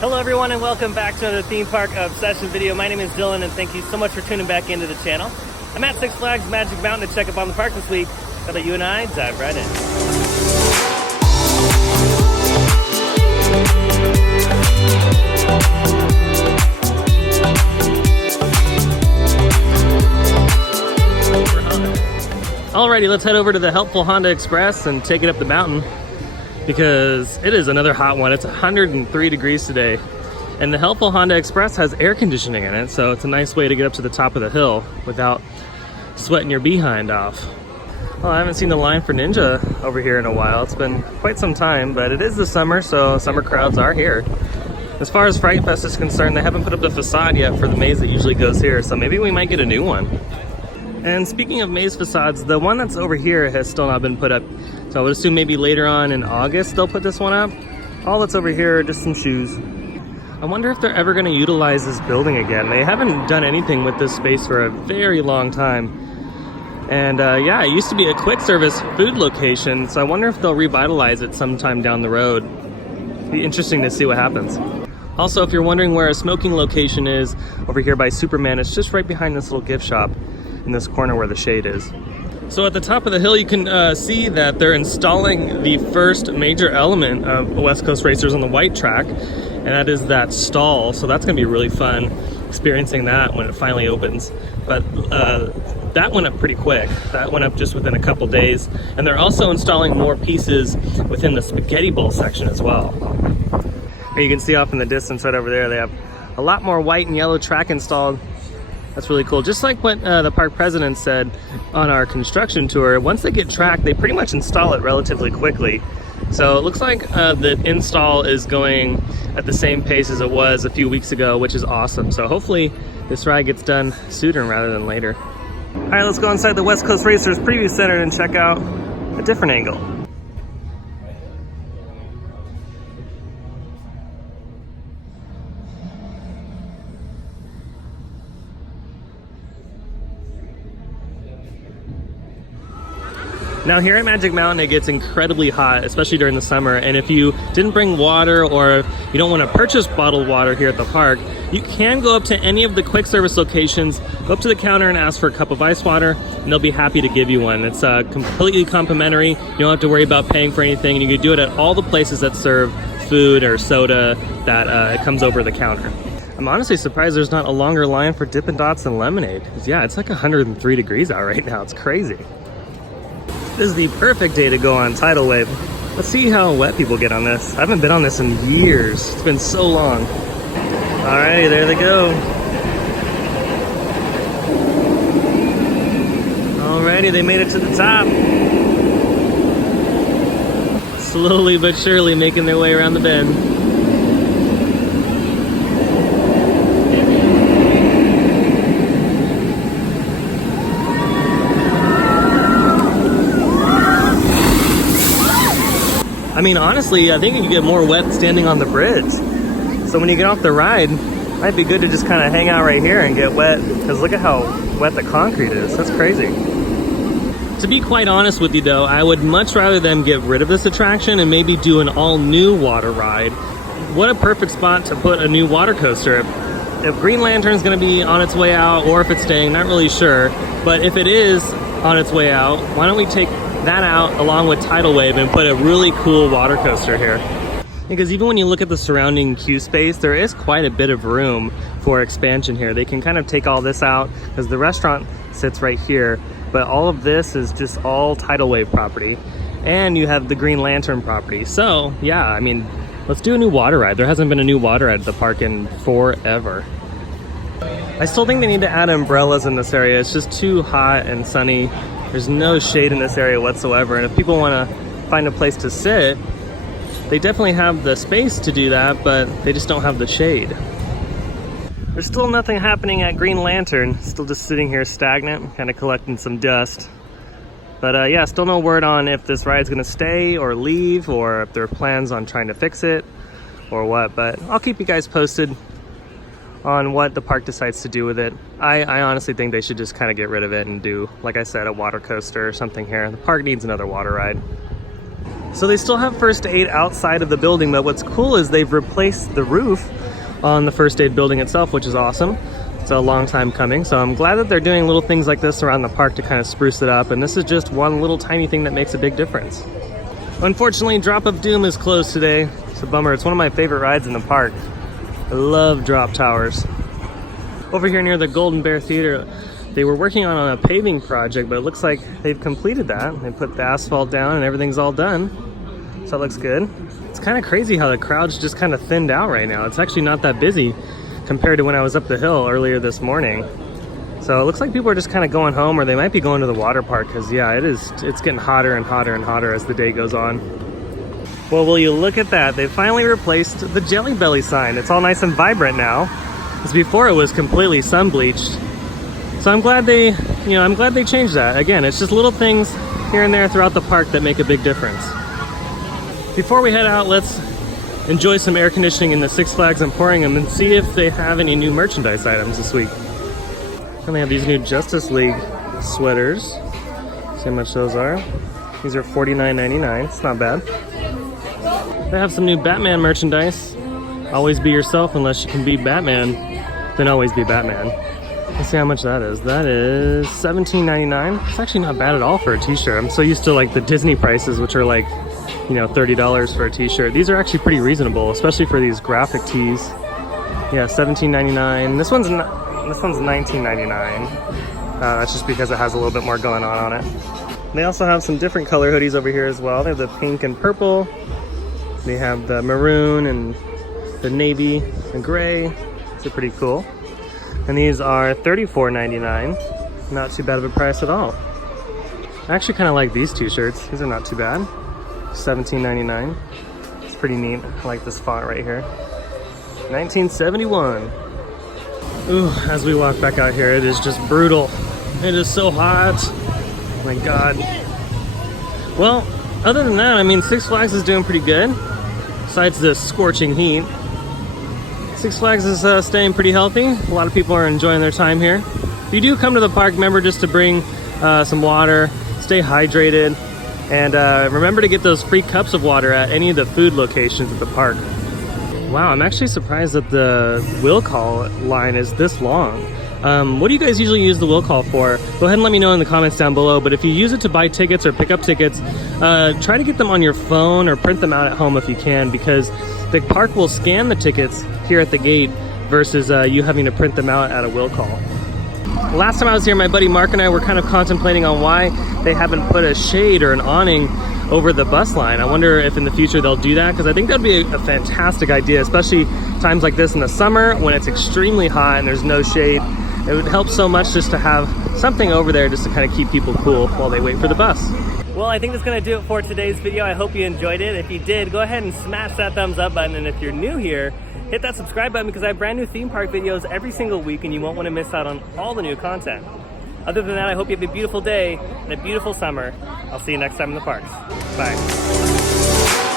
Hello everyone and welcome back to another theme park obsession video. My name is Dylan and thank you so much for tuning back into the channel. I'm at Six Flags Magic Mountain to check up on the park this week. How about you and I dive right in? Alrighty, let's head over to the helpful Honda Express and take it up the mountain, because it is another hot one. It's 103 degrees today, and the helpful Honda Express has air conditioning in it, so it's a nice way to get up to the top of the hill without sweating your behind off. Well, I haven't seen the line for Ninja over here in a while. It's been quite some time, but it is the summer, so summer crowds are here. As far as Fright Fest is concerned, they haven't put up the facade yet for the maze that usually goes here, so maybe we might get a new one. And speaking of maze facades, the one that's over here has still not been put up. So I would assume maybe later on in August they'll put this one up. All that's over here are just some shoes. I wonder if they're ever going to utilize this building again. They haven't done anything with this space for a very long time. And yeah, it used to be a quick service food location, so I wonder if they'll revitalize it sometime down the road. It'd be interesting to see what happens. Also, if you're wondering where a smoking location is, over here by Superman, it's just right behind this little gift shop in this corner where the shade is. So at the top of the hill you can see that they're installing the first major element of West Coast Racers on the white track, and that is that stall. So that's gonna be really fun experiencing that when it finally opens. But that went up pretty quick. That went up just within a couple days, and they're also installing more pieces within the spaghetti bowl section as well. Here you can see off in the distance right over there, they have a lot more white and yellow track installed. That's really cool. Just like what the park president said on our construction tour, once they get track, they pretty much install it relatively quickly. So it looks like the install is going at the same pace as it was a few weeks ago, which is awesome. So hopefully this ride gets done sooner rather than later. All right, let's go inside the West Coast Racers Preview Center and check out a different angle. Now here at Magic Mountain, it gets incredibly hot, especially during the summer. And if you didn't bring water, or you don't want to purchase bottled water here at the park, you can go up to any of the quick service locations, go up to the counter and ask for a cup of ice water, and they'll be happy to give you one. It's completely complimentary. You don't have to worry about paying for anything, and you can do it at all the places that serve food or soda that it comes over the counter. I'm honestly surprised there's not a longer line for Dippin' Dots and lemonade. 'Cause yeah, it's like 103 degrees out right now. It's crazy. This is the perfect day to go on Tidal Wave. Let's see how wet people get on this. I haven't been on this in years. It's been so long. Alrighty, there they go. Alrighty, they made it to the top. Slowly but surely making their way around the bend. I mean, honestly, I think you can get more wet standing on the bridge. So when you get off the ride, it might be good to just kind of hang out right here and get wet, because look at how wet the concrete is. That's crazy. To be quite honest with you though, I would much rather them get rid of this attraction and maybe do an all new water ride. What a perfect spot to put a new water coaster. If Green Lantern's gonna be on its way out, or if it's staying, not really sure. But if it is on its way out, why don't we take that out along with Tidal Wave and put a really cool water coaster here? Because even when you look at the surrounding queue space, there is quite a bit of room for expansion here. They can kind of take all this out because the restaurant sits right here, but all of this is just all Tidal Wave property, and you have the Green Lantern property. So yeah, I mean, let's do a new water ride. There hasn't been a new water ride at the park in forever. I still think they need to add umbrellas in this area. It's just too hot and sunny. There's no shade in this area whatsoever, and if people want to find a place to sit, they definitely have the space to do that, but they just don't have the shade. There's still nothing happening at Green Lantern. Still just sitting here stagnant, kind of collecting some dust. But yeah, still no word on if this ride's gonna stay or leave, or if there are plans on trying to fix it or what, but I'll keep you guys posted on what the park decides to do with it. I honestly think they should just kind of get rid of it and do, like I said, a water coaster or something here. The park needs another water ride. So they still have first aid outside of the building, but what's cool is they've replaced the roof on the first aid building itself, which is awesome. It's a long time coming, so I'm glad that they're doing little things like this around the park to kind of spruce it up, and this is just one little tiny thing that makes a big difference. Unfortunately, Drop of Doom is closed today. It's a bummer. It's one of my favorite rides in the park. I love drop towers. Over here near the Golden Bear Theater, they were working on a paving project, but it looks like they've completed that. They put the asphalt down and everything's all done, so it looks good. It's kind of crazy how the crowd's just kind of thinned out right now. It's actually not that busy compared to when I was up the hill earlier this morning. So it looks like people are just kind of going home, or they might be going to the water park, because yeah, it's getting hotter and hotter and hotter as the day goes on. Well, will you look at that? They finally replaced the Jelly Belly sign. It's all nice and vibrant now, because before it was completely sun bleached. So I'm glad they changed that. Again, it's just little things here and there throughout the park that make a big difference. Before we head out, let's enjoy some air conditioning in the Six Flags Emporium and see if they have any new merchandise items this week. And they have these new Justice League sweaters. See how much those are. These are $49.99. It's not bad. They have some new Batman merchandise. Always be yourself unless you can be Batman. Then always be Batman. Let's see how much that is. That is $17.99. It's actually not bad at all for a t-shirt. I'm so used to like the Disney prices, which are like, you know, $30 for a t-shirt. These are actually pretty reasonable, especially for these graphic tees. Yeah, $17.99. This one's $19.99. That's just because it has a little bit more going on it. They also have some different color hoodies over here as well. They have the pink and purple. They have the maroon and the navy and gray. These are pretty cool. And these are $34.99. Not too bad of a price at all. I actually kind of like these two shirts. These are not too bad. $17.99. It's pretty neat. I like this font right here. 1971. Ooh, as we walk back out here, it is just brutal. It is so hot. Oh my God. Well, other than that, I mean, Six Flags is doing pretty good. Besides the scorching heat, Six Flags is staying pretty healthy. A lot of people are enjoying their time here. If you do come to the park, remember just to bring some water, stay hydrated, and remember to get those free cups of water at any of the food locations at the park. Wow, I'm actually surprised that the will call line is this long. What do you guys usually use the will call for? Go ahead and let me know in the comments down below, but if you use it to buy tickets or pick up tickets, try to get them on your phone or print them out at home if you can, because the park will scan the tickets here at the gate versus you having to print them out at a will call. Last time I was here, my buddy Mark and I were kind of contemplating on why they haven't put a shade or an awning over the bus line. I wonder if in the future they'll do that, because I think that'd be a fantastic idea, especially times like this in the summer when it's extremely hot and there's no shade. It would help so much just to have something over there just to kind of keep people cool while they wait for the bus. Well, I think that's gonna do it for today's video. I hope you enjoyed it. If you did, go ahead and smash that thumbs up button, and if you're new here, hit that subscribe button, because I have brand new theme park videos every single week and you won't want to miss out on all the new content. Other than that, I hope you have a beautiful day and a beautiful summer. I'll see you next time in the parks. Bye.